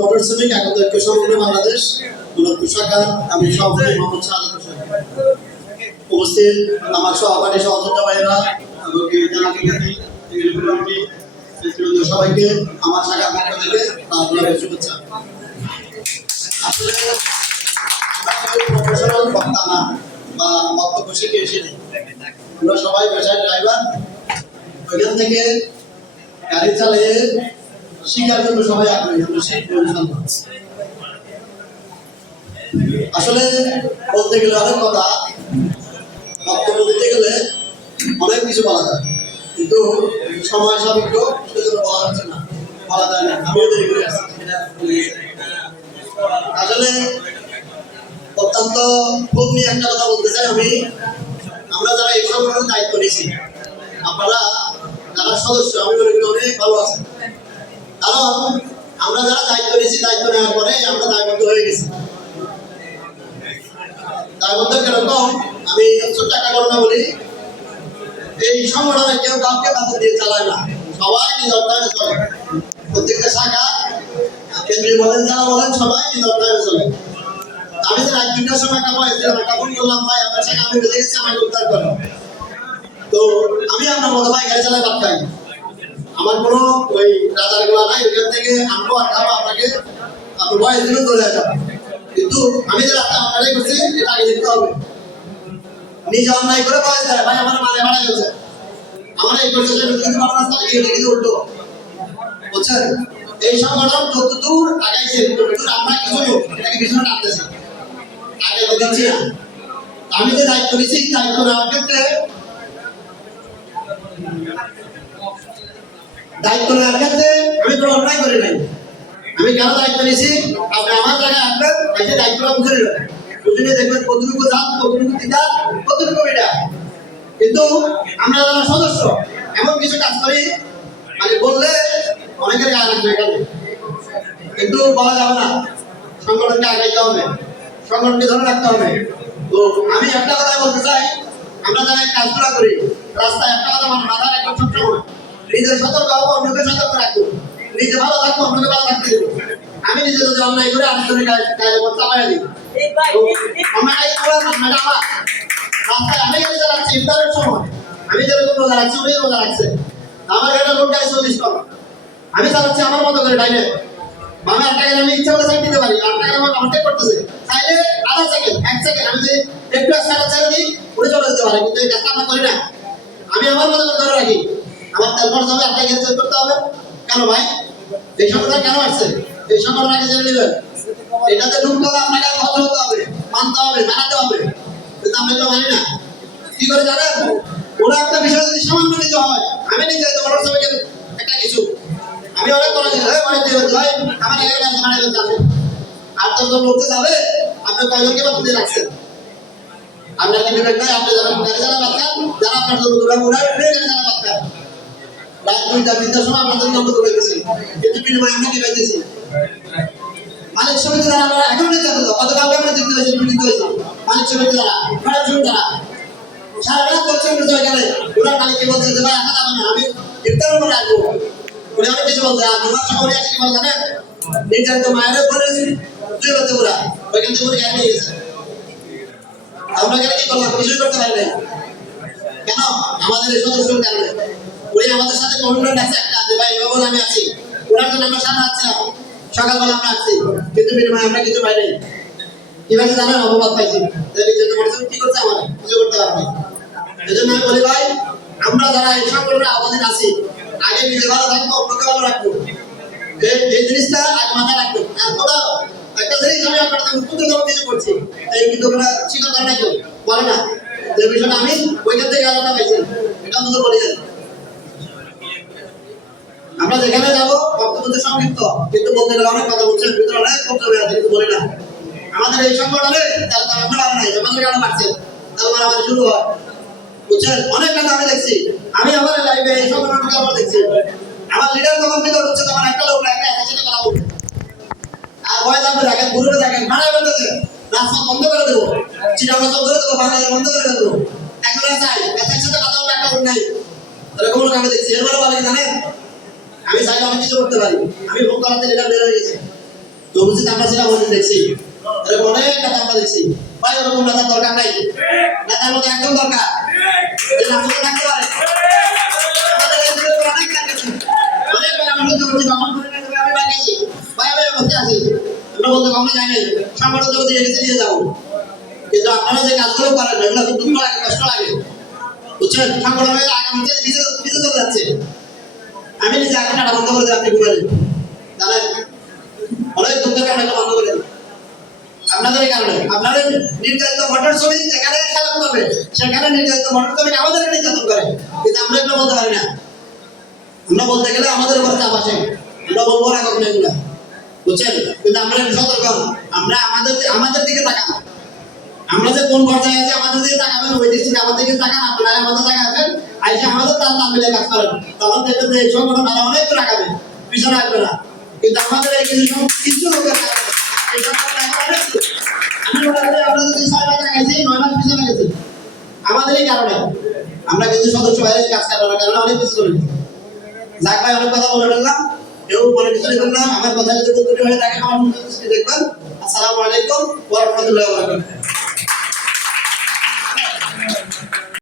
Motor শ্রমিক একতা ঐক্য সংগঠন বাংলাদেশ মুরাদপুর শাখা। আমি সভাপতি মোহাম্মদ সাদাত হোসেন। উপস্থিত আমার সহপাঠী সহযোদ্ধা ভাইরা এবং সবাইকে আমার শাখার পক্ষ থেকে শুভেচ্ছা। আসলে প্রফেশনাল বক্তা না বা বক্তব্য শিখে এসে নেই, আমরা সবাই পেশায় ড্রাইভার। ওইখান থেকে গাড়ি চালিয়ে শিখার জন্য সবাই আগ্রহী। আমরা শিখবো ইনশাআল্লাহ। আসলে বলতে গেলে অনেক কথা, বক্তব্য দিতে গেলে অনেক কিছু বলা যায়, কিন্তু সময় সাপেক্ষ সেজন্য বলা হচ্ছে না, বলা যায় না। আমিও দেরি করে আসছি। আসলে অত্যন্ত খুব নিয়ে একটা কথা বলতে চাই আমি। আমরা যারা এই সংগঠনের দায়িত্ব নিয়েছি, আপনারা যারা সদস্য, আমি মনে করি অনেক ভালো আছে। কারণ আমরা যারা দায়িত্ব নিয়েছি, দায়িত্ব নেওয়ার পরে আমরা দায়বদ্ধ হয়ে গেছি। দায়বদ্ধ কিরকম, আমি ছোট্ট একটা ঘটনা বলি। এই সংগঠনে কেউ কাউকে বাধা দিয়ে চালায় না, সবাই নিজ অর্থায়নে চলে। প্রত্যেকটা শাখা, কেন্দ্রীয় বলেন যারা বলেন, সবাই নিজ অর্থায়নে চলে। আমি যে রাত 2টার সময় একটা বয়স দিলাম, একটা ফোন করলাম, ভাই আপনার শাখা আমি বেঁধে গেছি, আমাকে উদ্ধার করো। তো আমি আপনার মতো ভাই গাড়ি চালায় ভাত খাই, আমার কোনো ওই রাজার গোলা নাই, ওইখান থেকে আনবো আর খাবো, আপনাকে আপনার বয়স দিলে চলে যাবো। কিন্তু আমি যে রাস্তা আপনারাই করছি, এটা আগে দেখতে হবে। নিজে অন্যায় করে বয়স দেয়, ভাই আমার মানে মারা গেছে, আমার এই করছে কিন্তু আমার রাস্তা গিয়ে দেখি উল্টো। বুঝছেন, এই সংগঠন যত দূর আগাইছে, তত দূর আমরা কিছু এটাকে পিছনে টানতেছি, আগে তো দিচ্ছি না। আমি যে দায়িত্ব নিচ্ছি, দায়িত্ব নেওয়ার ক্ষেত্রে আমি কোনো অন্যায় করি নাই। আমি কেন দায়িত্ব নিয়েছি, আপনি আমার জায়গায় আসবেন, এসে দায়িত্বটা বুঝে নেবেন, বুঝে নিয়ে দেখবেন কতটুকু যান, কতটুকু দিদা, কতটুকু এটা। কিন্তু আমরা যারা সদস্য এমন কিছু কাজ করি, মানে বললে অনেকের গায়ে লাগবে এখানে, কিন্তু বলা যাবে না। সংগঠনকে আগাইতে হবে, সংগঠনকে ধরে রাখতে হবে। তো আমি একটা কথা বলতে চাই, আমরা যারা এই কাজগুলো করি, রাস্তায় একটা কথা আমার মাথায় রাখবো, সবসময় নিজের সতর্ক হবো, অন্যকে সতর্ক রাখবো, নিজে ভালো থাকবো, অন্যকে ভালো থাকতে দেবো। আমি নিজে যদি অন্যায় করে আরেকজনের গায়ে চাপাইয়া দিই, আমরা এই আমার রাস্তায় আমি গাড়ি চালাচ্ছি, ইফতারের সময় আমি যেরকম রোজা রাখছি, উনি রোজা রাখছে, আমার গাড়িটা লোক গাড়ি 40 টাকা, আমি চালাচ্ছি আমার মতো করে ডাইনে। আমি 8 টাকা আমি ইচ্ছা করে সাইড দিতে পারি, 8 টাকা আমার কন্ট্যাক্ট করতেছে, চাইলে আধা সেকেন্ড 1 সেকেন্ড আমি যদি একটু রাস্তাটা ছেড়ে দিই, উনি চলে যেতে পারে। কিন্তু এই কাজটা আমরা করি না, আমি আমার মতো করে ধরে রাখি। আমার তেল খরচ হবে, 8 টাকা চেঞ্জ করতে হবে। কেন ভাই, এই সংগঠন কেন আসছে? এই সংগঠন আগে জেনে নেবেন। এটাতে ঢুকতে হলে আপনাকে ভদ্র হতে হবে, মানতে হবে, মানাতে হবে। কিন্তু আমরা এগুলো মানি না। কি করে জানেন, ওরা একটা বিষয় যদি সামান্য নিতে হয়, আমি নিজে মোটর সাইকেল একটা কিছু আমি অনেক করে দিই, অনেক দিয়ে ভাই আমার এখানে গাড়ি মারা যাবে, আর তোর লোকতে যাবে, আপনি কয়জনকে বাদ রাখছেন? আপনার কি বিবেক নাই? আপনি যারা গাড়ি চালা বাদ খান, যারা আপনার জন্য দূরে উড়ায় গাড়ি চালা বাদ খান, রাত 2টা-3টার সময় আপনাদের জন্য দূরে গেছি, কিন্তু বিনিময়ে আমরা কি পাইতেছি? মালিক সমিতি দ্বারা আমরা এখন নির্যাতিত, গতকালকে আমরা জিততে হয়েছি, পীড়িত হয়েছি মালিক সমিতি দ্বারা, ফেডারেশন দ্বারা। সারা রাত বলছেন গেলে ওরা মালিককে বলছে যে ভাই এখন আমি ইফতারের উপরে আসবো, উনি অনেক কিছু বলছে। আর তোমার সঙ্গে উনি আসে কি বল জানেন, নির্যাতিত মায়ের বলেছি 2 বছর ওরা ওইখান থেকে উনি গাড়ি নিয়ে গেছে। আমরা এখানে কি করলাম, কিছুই করতে পারি নাই। কেন? আমাদের এই সদস্যের কারণে। উনি আমাদের সাথে কমিটমেন্ট আছে একটা, যে ভাই এভাবে আমি আছি, ওনার জন্য আমরা সামনে আসছিলাম, সকালবেলা আমরা আসছি, কিন্তু বিনিময়ে আমরা কিছু পাই নাই। কিভাবে জানেন, অপবাদ পাইছি, কি করছে আমার কিছু করতে পারবে। এই জন্য আমি বলি ভাই, আমরা যারা এই সংগঠনের আওতাধীন আছি, আগে নিজে ভালো থাকবো, অন্যকে ভালো রাখবো, এই জিনিসটা আগে মাথায় রাখবো। এতটা একটা জিনিস আমি আপনার মুখ্যমন্ত্রী কিছু করছি, এই কিন্তু ওরা স্বীকার করে না, কেউ বলে না যে বিষয়টা আমি ওইখান থেকে আলাদা পাইছি, এটা আমাদের বলে যায়। আমরা যেখানে যাবো বক্তব্য সংক্ষিপ্ত, কিন্তু বলতে গেলে অনেক কথা বলছেন, ভিতরে অনেক বক্তব্য আছে, কিন্তু বলি না। আমাদের এই সংগঠনে তাহলে তো আমরা নাই, আমাদের কেন মারছে, তাহলে মারামারি শুরু হয়। বুঝছেন, অনেক কথা আমি দেখছি, আমি আমার লাইফে এই সংগঠনকে আবার দেখছি। আমার লিডার যখন ভিতর হচ্ছে, তখন একটা লোক একটা সাথে কথা বলছে, আর ভয় থাকবে, দেখেন গুরুরে দেখেন মারাই বলতেছে, রাস্তা বন্ধ করে দেবো, চিটাঙ্গা চল ধরে দেবো, বাংলাদেশ বন্ধ করে দেবো। একজনের চাই এদের সাথে কথা বলবে, একটা লোক নাই, এরকম লোক আমি দেখছি। এর বলে বলে জানেন, আমি চাইলে অনেক কিছু করতে পারি। আমি ভোগ করাতে এটা বের হয়ে গেছে। তো বুঝি আমরা সেটা বলে দেখছি, এরকম অনেক কথা আমরা দেখছি। ভাই ওরকম নেতার দরকার নাই, নেতার মধ্যে একদম দরকার যে রাষ্ট্র থাকতে পারে। আমাদের এই দেশে অনেক কাজ অনেক আমি বলতে পারছি, আমার পরিবারে আমি বানিয়েছি, ভাই আমি বলতে আছি, আমরা বলতে কখনো যাই নাই, সংগঠন যদি রেখেছে নিয়ে যাবো। কিন্তু আপনারা যে কাজগুলো করেন এগুলো খুব দুঃখ লাগে, কষ্ট লাগে, বুঝছেন? সংগঠনের আগামীতে পিছিয়ে চলে যাচ্ছে। আমি নিজে এখন এটা বন্ধ করে দিই, আপনি ঘুরে জানেন অনেক দুঃখের কারণে এটা বন্ধ করে দিই আপনাদের এই কারণে। আপনাদের নির্যাতিত ভোটার ছবি যেখানে খেলাপ করবে সেখানে নির্যাতিত ভোটার ছবি আমাদেরকে নির্যাতন করে, কিন্তু আমরা এগুলো বলতে পারি না। আমরা বলতে গেলে আমাদের উপর চাপ আসে, আমরা বলবো না কখনো এগুলো, বুঝছেন? কিন্তু আমরা সতর্ক, আমরা আমাদের দিকে তাকান, আমরা যে কোন পর্যায়ে আছি আমাদের দিকে তাকাবেন, ওই দিক থেকে আমাদের দিকে তাকান, আপনারা আমাদের জায়গায় আসেন, আইসা আমাদের তার নাম মিলে কাজ করেন, তখন দেখবেন যে এই সংগঠন আরো অনেক দূর আগাবে, পিছনে আসবে না। কিন্তু আমাদের এই কিছু লোকের কারণে এই সংগঠন এখন অনেক দূর। আমি মনে করি আমরা যদি 6 মাস আগাইছি 9 মাস পিছনে গেছি আমাদের এই কারণে, আমরা কিন্তু সদস্য বাইরের কাজ করার কারণে অনেক কিছু চলে গেছে। যাক ভাই অনেক কথা বলে ফেললাম, কেউ মনে কিছু নেবেন না, আমার কথা যদি বলতে হয়ে থাকে আমার দেখবেন। আসসালামু আলাইকুম ওয়া রাহমাতুল্লাহি ওয়া বারাকাতুহু।